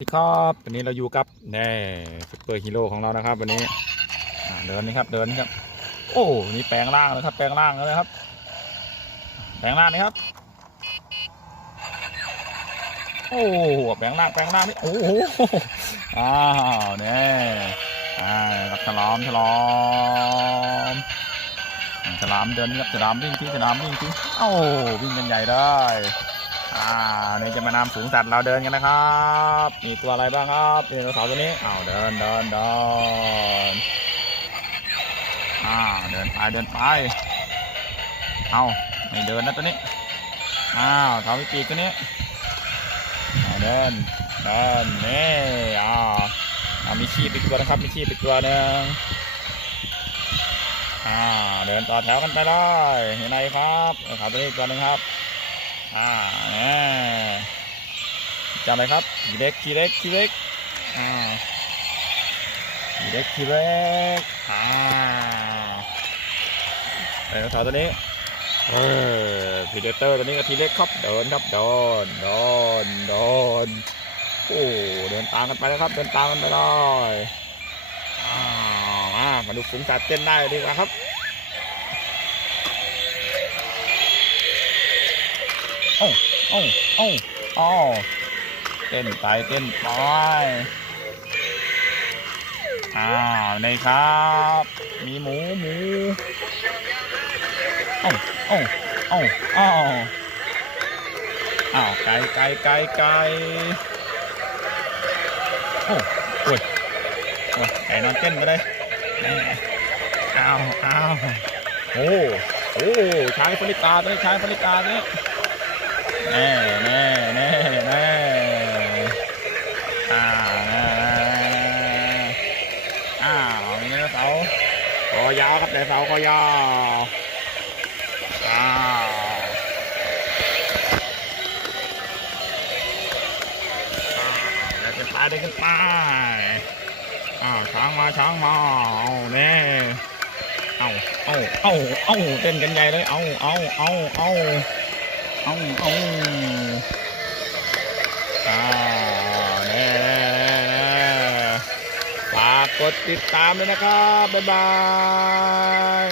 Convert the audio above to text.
สวัสดีครับวันนี้เราอยู่กับแน่ซุปเปอร์ฮีโร่ของเรานะครับ วันนี้เดินนะครับเดินนะครับ โอ้นี่แปลงร่างแล้วครับ แปลงร่างแล้วนะครับ แปลงร่างนี่ครับ โอ้แปลงร่างแปลงร่างนี่โอ้โหอ้าวเนี่ยอ่ากับฉลามฉลามฉลามเดินนี่ครับฉลามวิ่งที่ฉลามวิ่งที่เอ้าวิ่งกันใหญ่ได้ อ่านี่จะมานำฝูงสัตว์เราเดินกันนะครับ มีตัวอะไรบ้างครับนี่ตัวเสาร์ตัวนี้อ้าวเดินเดินเดินอ่าเดินไปเดินไปเอาไม่เดินนะตัวนี้อ้าวเท้าวิปีกตัวนี้เดินเดินนี่อ่าอ่ามีขี้ปิดตัวนะครับมีขี้ปิดตัวหนึ่งอ่าเดินต่อแถวกันไปเลยเห็นไหมครับขาตัวนี้กตัวหนึ่งครับ อ่าจำอะไรครับทีเล็กทีเล็กทีเล็กอ่าทีเล็กทีเล็กอ่าเออสาวตัวนี้เออพีเดเตอร์ตัวนี้ก็ทีเล็กครับเดินครับเดินเดินเดินโอ้เดินตามกันไปแล้วครับ เดินตามกันไปเลยอ่าอ่ามาดูฝูงสัตว์เต้นได้ดีกว่าครับ โอ้โอ้โอ้โอ้เต้นไปเต้นไปอ้าวนี่ครับ มีหมูหมูโอ้โอ้โอ้อ้อ้าวไก่ไก่ไก่ไก่โอ้โอ้ยโอ้ยไก่นอนเต้นมาเลยอ้าวอ้าวโอ้โอ้ชายฟริกาตัวนี้ชายฟริกาตัวนี้ แน่แน่แน่แน่อ่าอ้าวมีไดโนเสาคอยาวครับไดโนเสาคอยาวอ้าวเดินกันไปเดินกันไปอ้าวช้างมาช้างมาเอาแน่เอาเอาเอาเอาเต้นกันใหญ่เลยเอาเอาเอาเอา เอาเอาอ่าแน่แน่ฝากกดติดตามด้วยนะครับ บ๊ายบาย